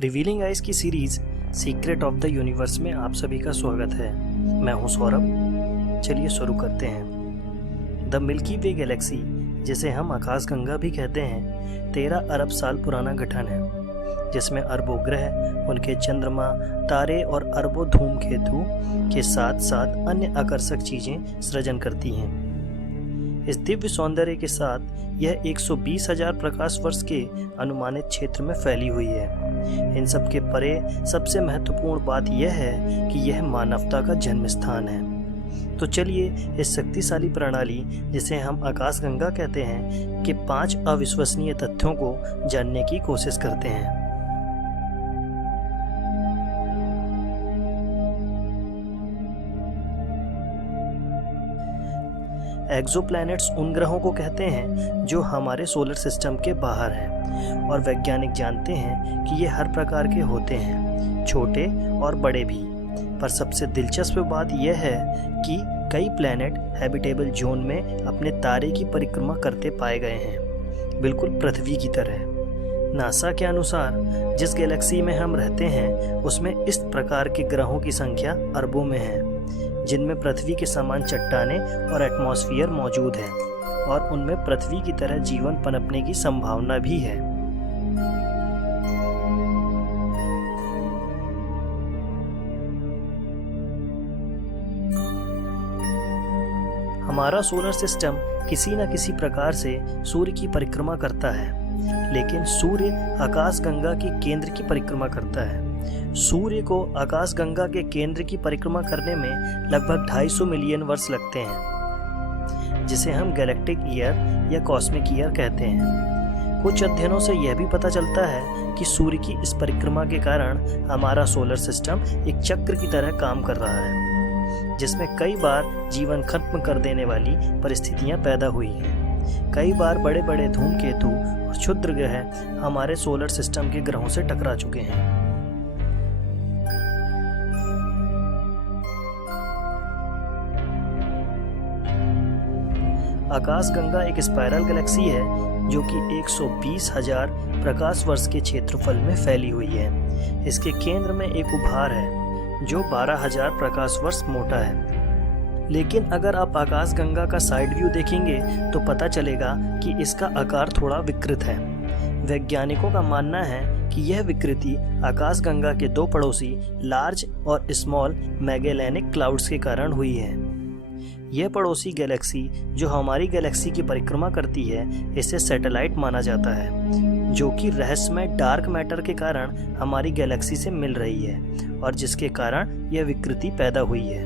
Revealing eyes की series secret of the universe में आप सभी का स्वागत है। मैं हूं सौरभ। चलिए शुरू करते हैं। द मिल्की वे गैलेक्सी, जिसे हम आकाशगंगा भी कहते हैं, 13 अरब साल पुराना गठन है, जिसमें अरबों ग्रह, उनके चंद्रमा, तारे और अरबों धूमकेतु के साथ साथ अन्य आकर्षक चीजें सृजन करती हैं। इस दिव्य सौंदर्य के साथ यह 120,000 प्रकाश वर्ष के अनुमानित क्षेत्र में फैली हुई है। इन सब के परे सबसे महत्वपूर्ण बात यह है कि यह मानवता का जन्म स्थान है। तो चलिए इस शक्तिशाली प्रणाली, जिसे हम आकाशगंगा कहते हैं, के 5 अविश्वसनीय तथ्यों को जानने की कोशिश करते हैं। एक्सोप्लैनेट्स उन ग्रहों को कहते हैं जो हमारे सोलर सिस्टम के बाहर हैं, और वैज्ञानिक जानते हैं कि ये हर प्रकार के होते हैं, छोटे और बड़े भी। पर सबसे दिलचस्प बात यह है कि कई प्लैनेट हैबिटेबल जोन में अपने तारे की परिक्रमा करते पाए गए हैं, बिल्कुल पृथ्वी की तरह। नासा के अनुसार जिस गैलेक्सी में हम रहते हैं उसमें इस प्रकार के ग्रहों की संख्या अरबों में है, जिनमें पृथ्वी के समान चट्टानें और एटमॉस्फेयर मौजूद है, और उनमें पृथ्वी की तरह जीवन पनपने की संभावना भी है। हमारा सोलर सिस्टम किसी न किसी प्रकार से सूर्य की परिक्रमा करता है, लेकिन सूर्य आकाशगंगा के केंद्र की परिक्रमा करता है। सूर्य को आकाशगंगा के केंद्र की परिक्रमा करने में लगभग 250 मिलियन वर्ष लगते हैं, जिसे हम गैलेक्टिक ईयर या कॉस्मिक ईयर कहते हैं। कुछ अध्ययनों से यह भी पता चलता है कि सूर्य की इस परिक्रमा के कारण हमारा सोलर सिस्टम एक चक्र की तरह काम कर रहा है, जिसमें कई बार जीवन खत्म कर देने वाली परिस्थितियां पैदा हुई हैं। कई बार बड़े बड़े धूमकेतु और क्षुद्र ग्रह हमारे सोलर सिस्टम के ग्रहों से टकरा चुके हैं। आकाशगंगा एक स्पाइरल गैलेक्सी है जो कि 120,000 प्रकाश वर्ष के क्षेत्रफल में फैली हुई है। इसके केंद्र में एक उभार है जो 12,000 प्रकाश वर्ष मोटा है। लेकिन अगर आप आकाशगंगा का साइड व्यू देखेंगे तो पता चलेगा कि इसका आकार थोड़ा विकृत है। वैज्ञानिकों का मानना है कि यह विकृति आकाशगंगा के 2 पड़ोसी लार्ज और स्मॉल मैगेलेनिक क्लाउड्स के कारण हुई है। यह पड़ोसी गैलेक्सी जो हमारी गैलेक्सी की परिक्रमा करती है, इसे सैटेलाइट माना जाता है, जो कि रहस्यमय डार्क मैटर के कारण हमारी गैलेक्सी से मिल रही है, और जिसके कारण यह विकृति पैदा हुई है।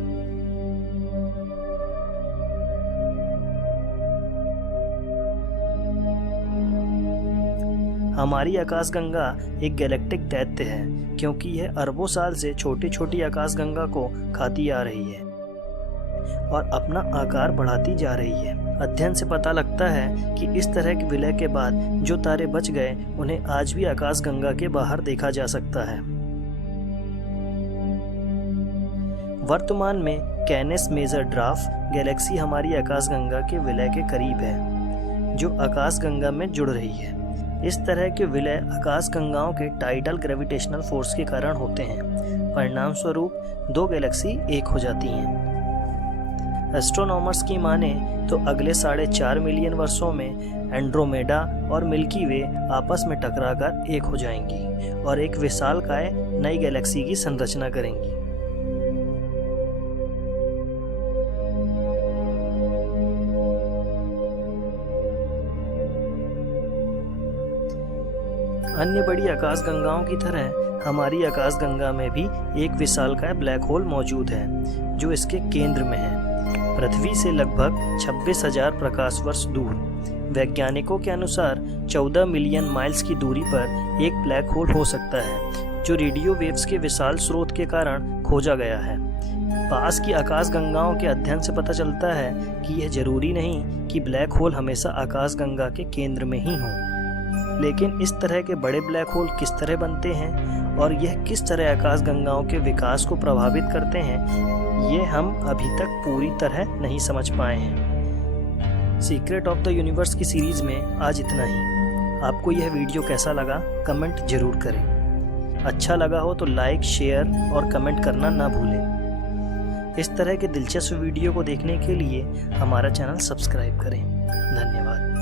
हमारी आकाशगंगा एक गैलेक्टिक दैत्य है, क्योंकि यह अरबों साल से छोटी छोटी आकाशगंगा को खाती आ रही है और अपना आकार बढ़ाती जा रही है। अध्ययन से पता लगता है कि इस तरह के विलय के बाद जो तारे बच गए उन्हें आज भी आकाशगंगा के बाहर देखा जा सकता है। वर्तमान में कैनेस मेजर ड्राफ गैलेक्सी हमारी आकाशगंगा के विलय के करीब है, जो आकाशगंगा में जुड़ रही है। इस तरह के विलय आकाशगंगाओं के टाइडल ग्रेविटेशनल फोर्स के कारण होते हैं। परिणाम स्वरूप 2 गैलेक्सी एक हो जाती हैं। एस्ट्रोनॉमर्स की माने तो अगले 4.5 मिलियन वर्षों में एंड्रोमेडा और मिल्की वे आपस में टकराकर एक हो जाएंगी और एक विशालकाय नई गैलेक्सी की संरचना करेंगी। अन्य बड़ी आकाशगंगाओं की तरह हमारी आकाशगंगा में भी एक विशालकाय ब्लैक होल मौजूद है, जो इसके केंद्र में है, पृथ्वी से लगभग 26,000 प्रकाश वर्ष दूर। वैज्ञानिकों के अनुसार 14 मिलियन माइल्स की दूरी पर एक ब्लैक होल हो सकता है, जो रेडियो वेव्स के विशाल स्रोत के कारण खोजा गया है। पास की आकाशगंगाओं के अध्ययन से पता चलता है कि यह जरूरी नहीं कि ब्लैक होल हमेशा आकाशगंगा के केंद्र में ही हो, लेकिन इस तरह के बड़े ब्लैक होल किस तरह बनते हैं और यह किस तरह आकाशगंगाओं के विकास को प्रभावित करते हैं, ये हम अभी तक पूरी तरह नहीं समझ पाए हैं। सीक्रेट ऑफ द यूनिवर्स की सीरीज में आज इतना ही। आपको यह वीडियो कैसा लगा कमेंट जरूर करें। अच्छा लगा हो तो लाइक, शेयर और कमेंट करना ना भूलें। इस तरह के दिलचस्प वीडियो को देखने के लिए हमारा चैनल सब्सक्राइब करें। धन्यवाद।